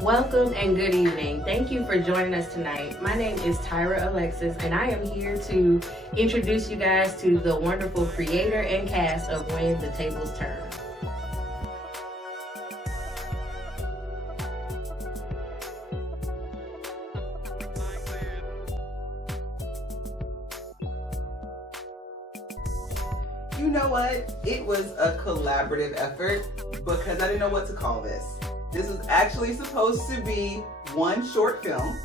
Welcome and good evening. Thank you for joining us tonight. My name is Tyra Alexis, and I am here to introduce you guys to the wonderful creator and cast of When the Tables Turn. You know what? It was a collaborative effort because I didn't know what to call this. This was actually supposed to be one short film,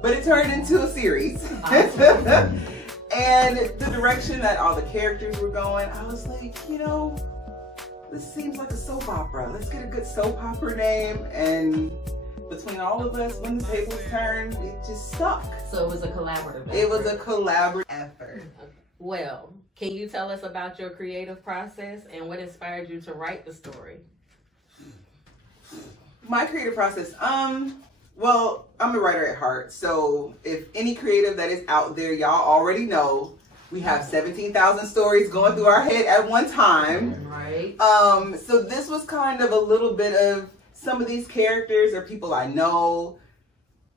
but it turned into a series. Awesome. And the direction that all the characters were going, I was like, you know, this seems like a soap opera. Let's get a good soap opera name. And between all of us, When the Tables Turned, it just stuck. So it was a collaborative effort. It was a collaborative effort. Well, can you tell us about your creative process and what inspired you to write the story? My creative process, well, I'm a writer at heart, so if any creative that is out there, y'all already know, we have 17,000 stories going through our head at one time. Right. So this was kind of a little bit of some of these characters are people I know,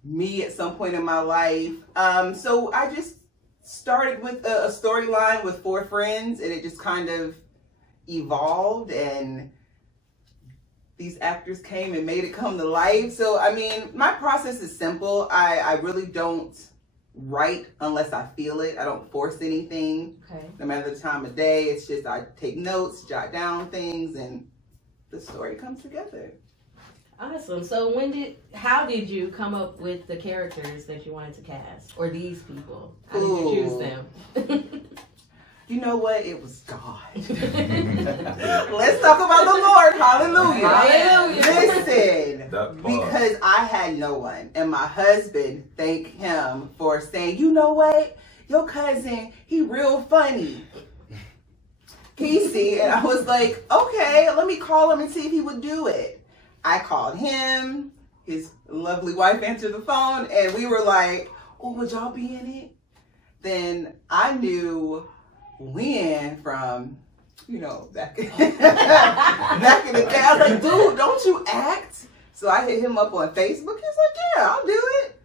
me at some point in my life. So I just started with a storyline with 4 friends, and it just kind of evolved, and these actors came and made it come to life. So, I mean, my process is simple. I really don't write unless I feel it. I don't force anything. Okay. No matter the time of day, it's just I take notes, jot down things, and the story comes together. Awesome. So how did you come up with the characters that you wanted to cast? Or these people? How did you choose them? You know what? It was God. Let's talk about the Lord. Hallelujah. Hallelujah. Listen, because I had no one. And my husband, thank him for saying, you know what? Your cousin, he real funny. Casey. And I was like, okay, let me call him and see if he would do it. I called him. His lovely wife answered the phone. And we were like, oh, would y'all be in it? Then I knew Julian from, you know, back in the day. I was like, dude, don't you act? So I hit him up on Facebook. He's like, yeah, I'll do it.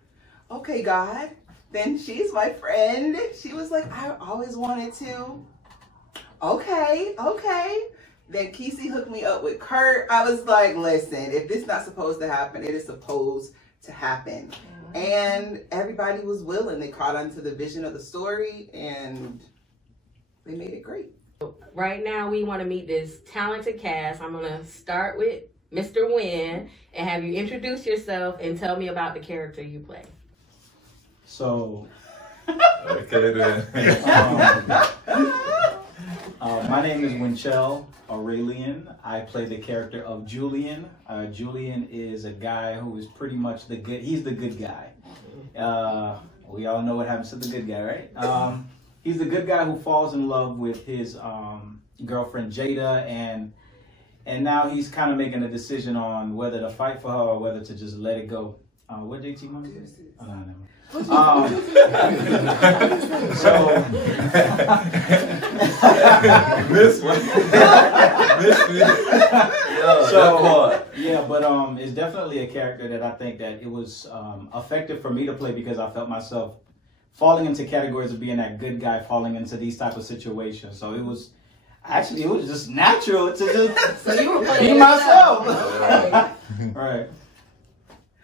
Okay, God. Then she's my friend. She was like, I always wanted to. Okay. Then Kesey hooked me up with Kurt. I was like, listen, if this is not supposed to happen, it is supposed to happen. And everybody was willing. They caught on to the vision of the story, and they made it great. Right now, we want to meet this talented cast. I'm going to start with Mr. Wynn and have you introduce yourself and tell me about the character you play. So, okay then. My name is Winchell Aurelian. I play the character of Julian. Julian is a guy who is pretty much he's the good guy. We all know what happens to the good guy, right? He's the good guy who falls in love with his girlfriend Jada, and now he's kind of making a decision on whether to fight for her or whether to just let it go. What JT Mom is it? Oh, no. This one. Yeah, but it's definitely a character that I think that it was effective for me to play because I felt myself falling into categories of being that good guy, falling into these type of situations. So it was just natural to just so you were be myself. Right.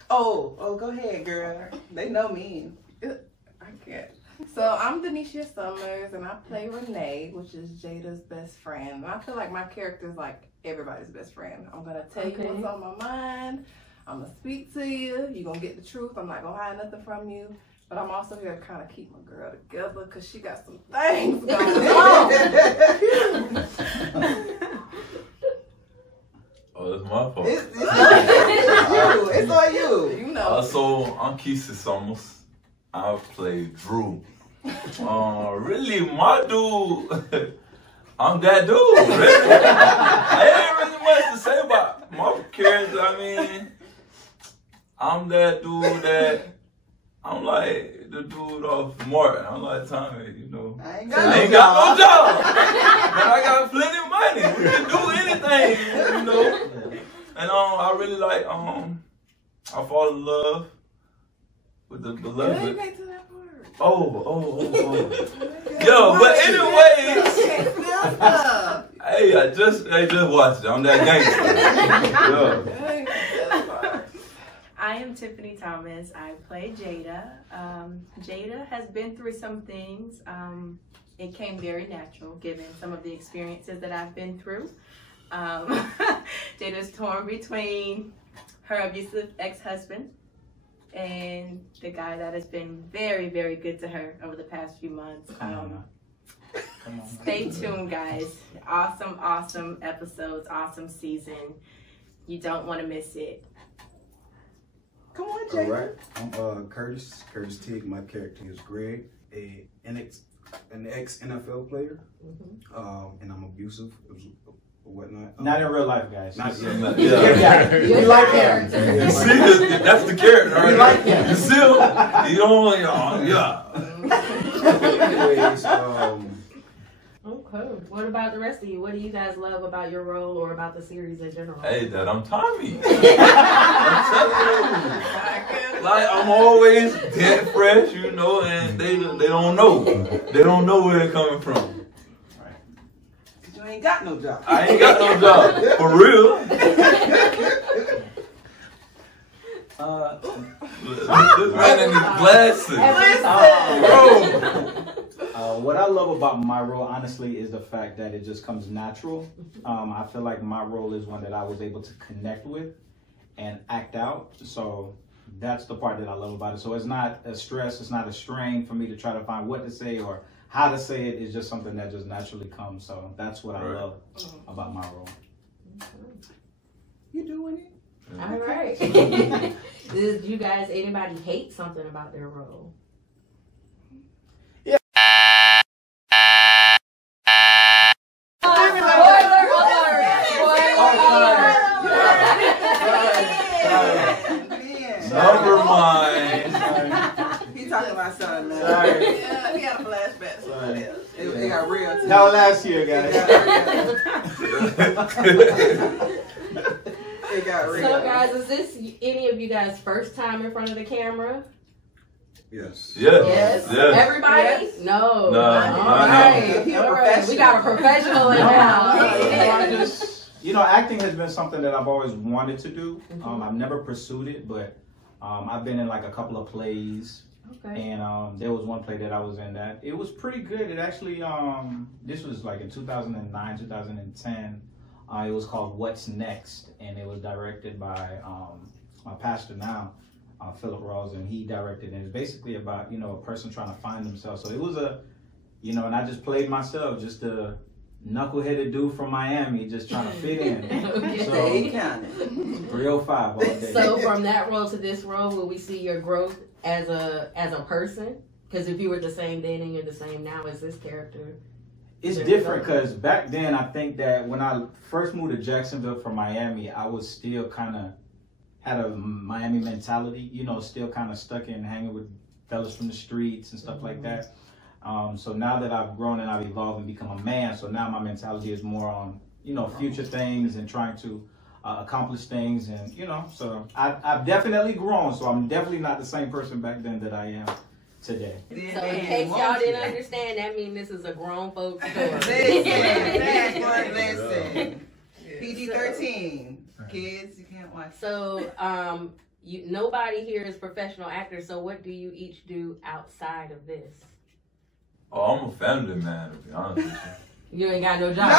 Oh, go ahead, girl. They know me. I can't. So I'm Denisha Summers, and I play Renee, which is Jada's best friend. And I feel like my character is like everybody's best friend. I'm gonna tell you what's on my mind. I'm gonna speak to you. You're gonna get the truth. I'm not gonna hide nothing from you. But I'm also here to kind of keep my girl together because she got some things going on. Oh, that's my fault. It's on you. You know. So I'm Kesey Summers. I play Drew. Really, my dude. I'm that dude. Really. I ain't really much to say about my character. I mean, I'm that dude that I'm like the dude off Martin. I'm like Tommy, you know. I ain't got no job. But I got plenty of money. We can do anything, you know. And I really like I fall in love with the beloved. Oh. Yo, but anyways, hey, I just watched it. I'm that gangster. Yeah. I am Tiffany Thomas. I play Jada. Jada has been through some things. It came very natural given some of the experiences that I've been through. Jada's torn between her abusive ex-husband and the guy that has been very, very good to her over the past few months. Stay tuned, guys. Awesome, awesome episodes, awesome season. You don't want to miss it. Come on, Jay. All right, I'm Curtis Teague. My character is Greg, an ex-NFL player, and I'm abusive or whatnot. Not in real life, guys. Not yet. Yeah. You like him. You see, that's the character, right? You like him. You see him? You don't, yeah. Anyways, Okay. What about the rest of you? What do you guys love about your role or about the series in general? Hey, that I'm Tommy. I'm telling you. Like, I'm always dead fresh, you know, and they don't know. They don't know where they're coming from. You ain't got no job. I ain't got no job. For real. This man in his glasses. Bro. What I love about my role, honestly, is the fact that it just comes natural. I feel like my role is one that I was able to connect with and act out. So that's the part that I love about it. So it's not a stress, it's not a strain for me to try to find what to say or how to say it. It's just something that just naturally comes. So that's what I love about my role. You doing it? All right. Did you guys, anybody hate something about their role? Never mind. He talking about something now. Sorry. Yeah, he had a flashback. It got real too. That was last year, guys. It got real. So guys, is this any of you guys' first time in front of the camera? yes. Yes. Yes. Everybody? Yes. No. No, All right. He a All right. We got a professional in the house. You know, acting has been something that I've always wanted to do. I've never pursued it, but I've been in like a couple of plays. Okay. And there was one play that I was in that it was pretty good. It actually, this was like in 2009, 2010. It was called What's Next, and it was directed by my pastor now, Philip Rawls, and he directed it. It's basically about, you know, a person trying to find themselves. So it was you know, and I just played myself, just a knuckleheaded dude from Miami, just trying to fit in. So 305 all day. So from that role to this role, will we see your growth as a person? Because if you were the same then and you're the same now as this character. It's different because back then I think that when I first moved to Jacksonville from Miami, I was still kind of had a Miami mentality, you know, still kind of stuck in hanging with fellas from the streets and stuff like that. So now that I've grown and I've evolved and become a man, so now my mentality is more on, you know, future things and trying to accomplish things, and you know, so I've definitely grown. So I'm definitely not the same person back then that I am today. So in case y'all didn't understand, that means this is a grown folks story. Listen. PG-13. Kids, you can't watch. So nobody here is professional actors. So what do you each do outside of this? Oh, I'm a family man, to be honest with you. You ain't got no job. I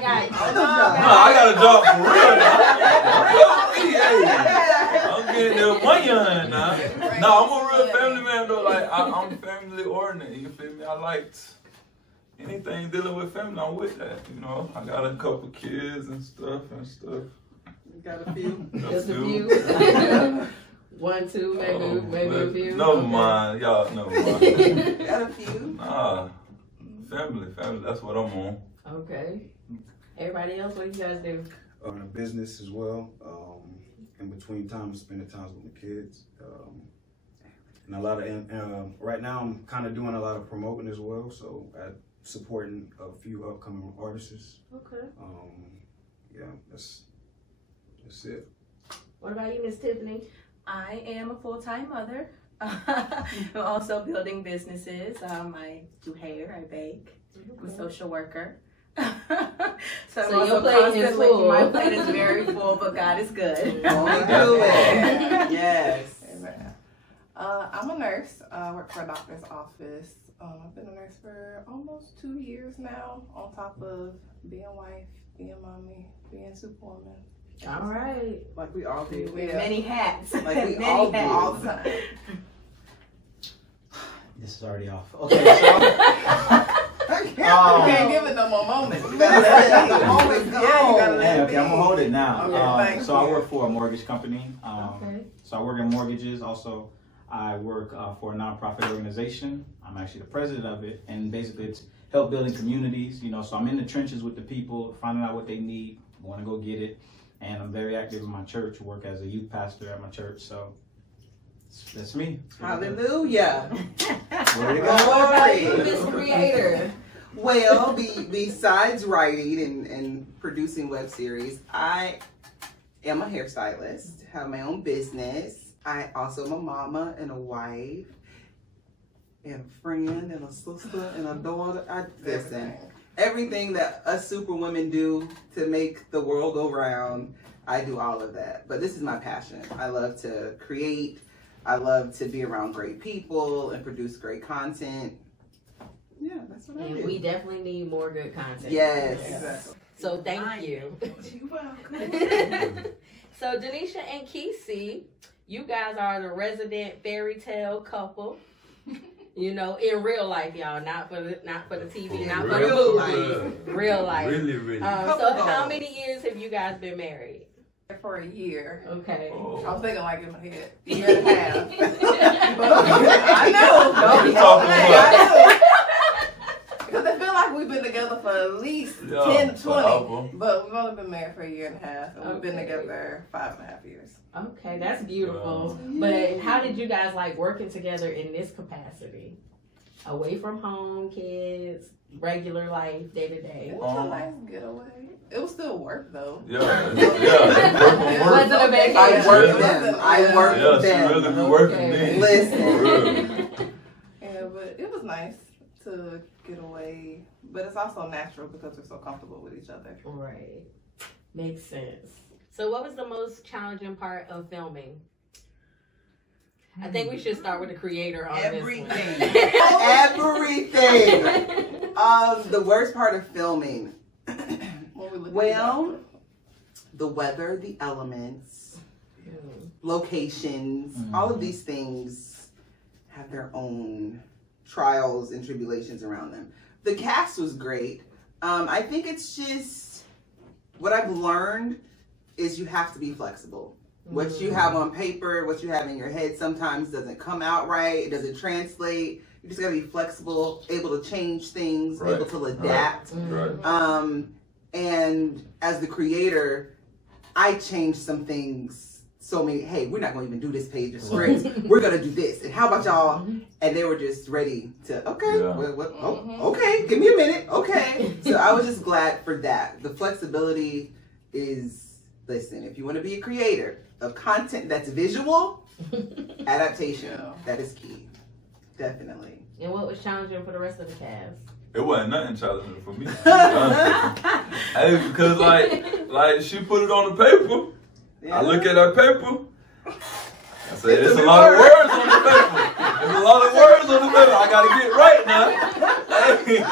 got you. No, I got a job for real. I'm getting there money now. No, I'm a real family man though. Like I'm family oriented. You feel me? I liked anything dealing with family. I'm with that. You know, I got a couple kids and stuff. You got a few. Just a few. 1, 2, maybe a few. Never mind, y'all. Never mind. Got a few. Nah, family. That's what I'm on. Okay. Everybody else, what do you guys do? Business as well. In between time, spending time with the kids. And a lot of, right now I'm kind of doing a lot of promoting as well. So supporting a few upcoming artists. Okay. Yeah, that's it. What about you, Miss Tiffany? I am a full-time mother. I'm also building businesses. I do hair, I bake. I'm a social worker. So I'm your also plate is full. my plate is very full, but God is good. Only do it. Yes. Amen. I'm a nurse. I work for a doctor's office. I've been a nurse for almost 2 years now, on top of being wife, being mommy, being superwoman. All right. Like we all do. We have many hats. Like we Many all do hats. all the time. This is already off. Okay, so You can't give it no more moments. You gotta Always yeah, you gotta let it okay, I'm gonna hold it now. Okay, thank so I you. work for a mortgage company. Okay. So I work in mortgages. Also, I work for a nonprofit organization. I'm actually the president of it, and basically it's help building communities. You know, so I'm in the trenches with the people, finding out what they need, want to go get it, and I'm very active in my church. Work as a youth pastor at my church. So that's me. Hallelujah. Where to What go? about you, Miss Creator? Well, besides writing and producing web series, I am a hairstylist, have my own business. I also am a mama and a wife and a friend and a sister and a daughter. Listen, everything that us super women do to make the world go round, I do all of that. But this is my passion. I love to create. I love to be around great people and produce great content. Yeah, that's what I And do. we definitely need more good content. Yes. Exactly. So thank you. You're welcome. So Denisha and Kesey, you guys are the resident fairy tale couple. You know, in real life, y'all, not for the TV, not for the Real movie. life. Real life. Really, really. So how many years have you guys been married? For a year. Okay. Oh. I was thinking like in my head, a year and a half. I know. What you talking about? Because I feel like we've been together for at least Yeah, 10 to 20. forever. But we've only been married for a year and a half. And we've been Okay. together 5.5 years. Okay, that's beautiful. But how did you guys like working together in this capacity? Away from home, kids, regular life, day to It day. was a nice getaway. It was still work though. Yeah, work on It work. wasn't a vacation. I work Yeah. them. I work Yeah, she them. really be working Okay. me. Listen. For real. Yeah, but it was nice to get away. But it's also natural because we're so comfortable with each other. Right. Makes sense. So what was the most challenging part of filming? I think we should start with the creator on Everything. this Everything. one. The worst part of filming. When we look Well, the weather, the elements, locations, all of these things have their own trials and tribulations around them. The cast was great. I think it's just what I've learned is you have to be flexible. What you have on paper, what you have in your head sometimes doesn't come out right. It doesn't translate. You just gotta be flexible, able to change things, Right. able to adapt. Right. And as the creator, I changed some things so many. Hey, we're not gonna even do this page of scripts. We're gonna do this. And how about y'all? And they were just ready to, okay, Yeah. okay, give me a minute. Okay. So I was just glad for that. The flexibility is, listen, if you want to be a creator of content that's visual, adaptation, that is key. Definitely. And what was challenging for the rest of the cast? It wasn't nothing challenging for me. Hey, because like she put it on the paper. Yeah. I look at that paper. I say, there's a lot of words on the paper. There's a lot of words on the paper. I gotta get right now. Hey,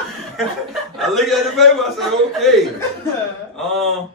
I look at the paper. I say, okay.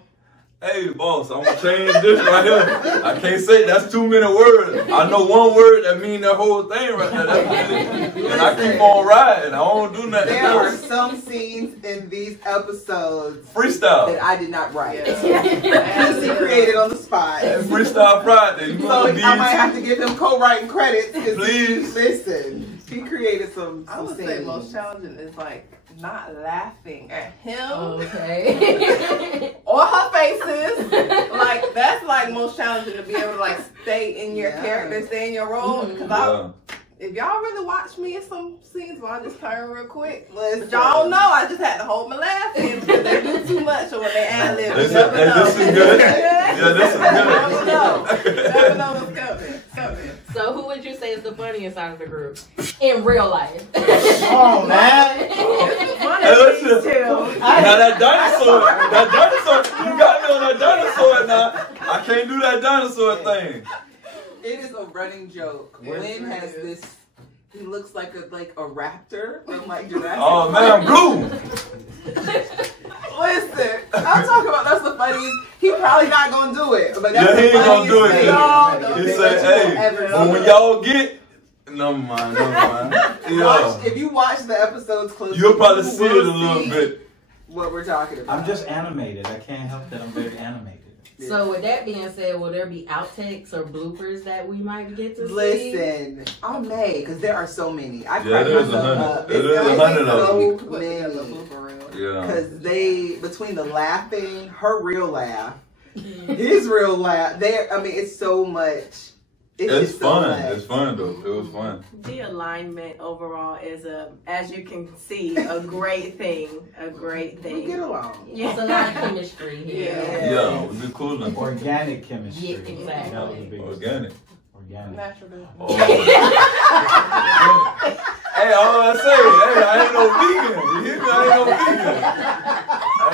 Hey, boss, I'm gonna change this right here. I can't say that's too many words. I know one word that means that whole thing right there. That's really, and I keep on riding. I don't do nothing There are else. some scenes in these episodes Freestyle. that I did not write. Yeah. Lucy created on the spot. Freestyle Friday. You So know I might have to give him co-writing credits. 'Cause Please. Listen, he created some I would say scenes. most challenging is like not laughing at him Okay. or her faces. Like that's like most challenging to be able to like stay in your Yeah. character, stay in your role. Because Yeah. if y'all really watch me in some scenes where I just turn real quick, Listen. but y'all don't know I just had to hold my laugh in because they do too much or when they ad lib. This is good. Yeah, this is good. Never know what's coming. So who would you say is the funniest out of the group in real life? Oh man! One Hey, of these listen. two. Now that dinosaur, you got me on that dinosaur now. I can't do that dinosaur thing. It is a running joke. Wynn has this. He looks like a raptor from like Jurassic Oh man, I'm blue. Listen, I'm talking about that's the funniest. He probably not gonna do it, but that's Yeah, he the ain't gonna do it. funniest He thing say, that you will hey, ever when see. y'all get, never mind. Yeah, If you watch the episodes closely, you'll probably you see it a will little see bit. what we're talking about. I'm just animated. I can't help that. I'm very animated. So with that being said, will there be outtakes or bloopers that we might get to see? Listen, I may, because there are so many. I Yeah, there's 100. There's 100 of them. so many. Yeah. Because between the laughing, her real laugh, his real laugh, it's so much. It's just so fun. much. It's fun though. It was fun. The alignment overall is as you can see, a great thing. A great We thing. get along. It's a lot of chemistry here. Yeah, we be cool. Organic chemistry. Yeah, exactly. That was the biggest. Organic. Organic. Natural. Oh. Hey, all I say, hey, I ain't no vegan. You hear me? I ain't no vegan.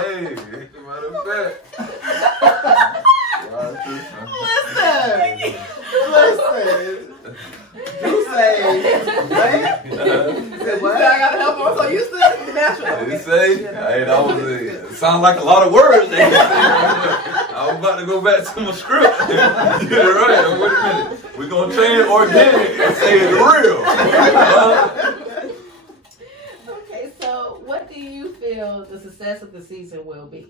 Hey, matter of fact. Listen. You say, what? I gotta help him, so you said natural. Did he say? Hey, that was it. Sound like a lot of words. I was about to go back to my script. Get it right. Wait a minute. We're gonna change organic and say it's real. Okay, so what do you feel the success of the season will be?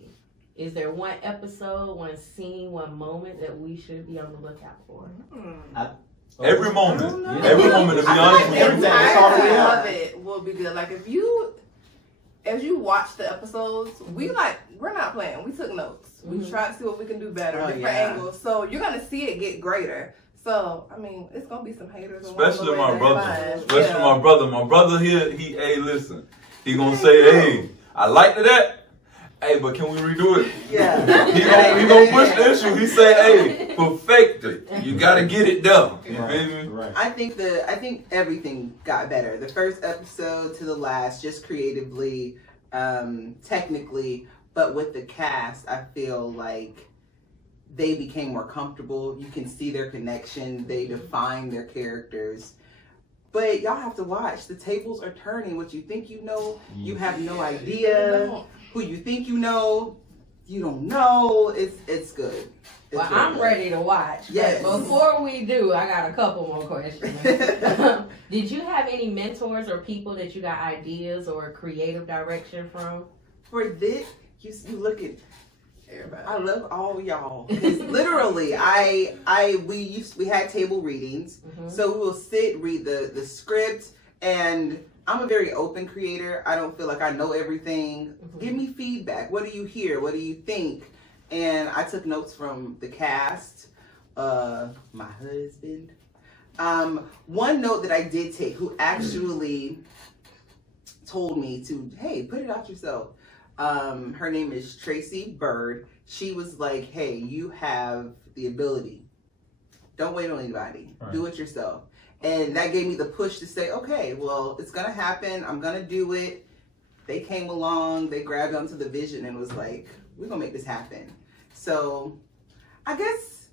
Is there one episode, one scene, one moment that we should be on the lookout for? Every moment. Every moment, to be honest with you. That's all we I have. love it. Will be good. Like as you watch the episodes, we're not playing. We took notes. We tried to see what we can do better, different angles. So you're gonna see it get greater. So I mean, it's gonna be some haters. Especially my brother. Yeah. My brother. My brother here, hey, listen. He gonna say, hey, I liked that. Hey, but can we redo it? Yeah. He gonna push the issue. He say, hey, perfect it. You gotta get it done. You feel me? Right. I think everything got better. The first episode to the last, just creatively, technically, but with the cast, I feel like they became more comfortable. You can see their connection. They define their characters. But y'all have to watch. The tables are turning. What you think you know, you have no idea. Who you think you know, you don't know. It's good. Well, I'm ready to watch. Yes. But before we do, I got a couple more questions. Did you have any mentors or people that you got ideas or creative direction from? For this, you look at everybody. I love all y'all. Literally, we had table readings, so we will sit, read the script, and I'm a very open creator. I don't feel like I know everything. Give me feedback. What do you hear? What do you think? And I took notes from the cast, my husband. One note that I did take, who actually told me to, hey, put it out yourself. Her name is Tracy Bird. She was like, hey, you have the ability. Don't wait on anybody. Right. Do it yourself. And that gave me the push to say, okay, well, it's going to happen. I'm going to do it. They came along. They grabbed onto the vision and was like, we're going to make this happen. So I guess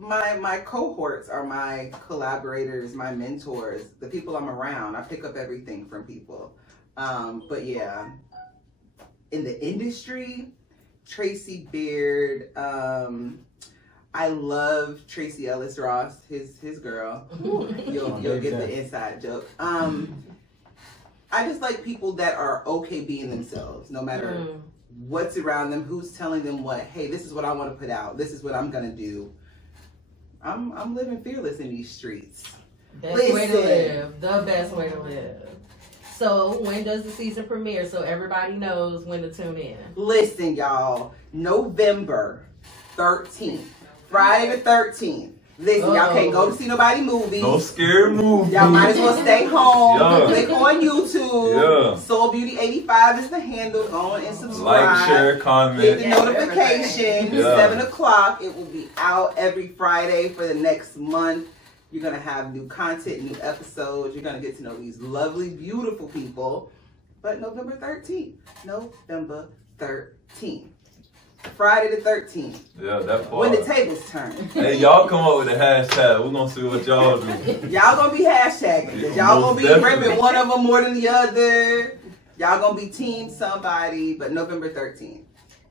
my cohorts are my collaborators, my mentors, the people I'm around. I pick up everything from people. But yeah, in the industry, Tracy Beard, I love Tracy Ellis Ross, his girl. You'll get the inside joke. I just like people that are okay being themselves, no matter what's around them, who's telling them what. Hey, this is what I want to put out. This is what I'm gonna do. I'm living fearless in these streets. Best way to live. The best way to live. So when does the season premiere so everybody knows when to tune in? Listen, y'all. November 13th. Friday the 13th. Listen, y'all can't go to see nobody movies. No scary movies. Y'all might as well stay home. Yeah. Click on YouTube. Yeah. Soul Beauty 85 is the handle. Go on and subscribe. Like, share, comment. Get the notification. Yeah. 7 o'clock. It will be out every Friday for the next month. You're going to have new content, new episodes. You're going to get to know these lovely, beautiful people. But November 13th. November 13th. Friday the 13th. Yeah, that part. When the tables turn. Hey, y'all come up with a hashtag. We're going to see what y'all do. Y'all going to be hashtagging. Because y'all going to be ripping one of them more than the other. Y'all going to be team somebody. But November 13th.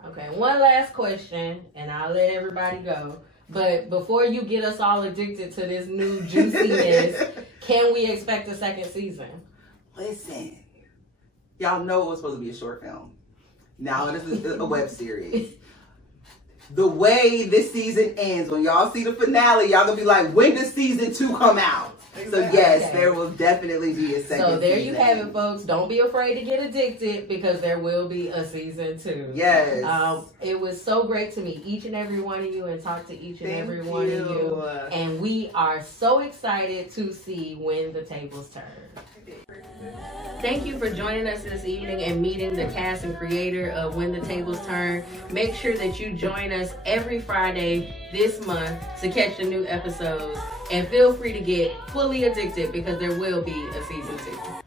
Okay, one last question, and I'll let everybody go. But before you get us all addicted to this new juiciness, can we expect a second season? Listen, y'all know it was supposed to be a short film. Now it is a web series. The way this season ends, when y'all see the finale, y'all gonna be like, when does season 2 come out? So yes, there will definitely be a second So there season. you have it, folks. Don't be afraid to get addicted because there will be a season 2. Yes. It was so great to meet each and every one of you and talk to each and every one of you. And we are so excited to see when the tables turn. Thank you for joining us this evening and meeting the cast and creator of When the Tables Turn. Make sure that you join us every Friday this month to catch the new episodes. And feel free to get fully addicted because there will be a season 2.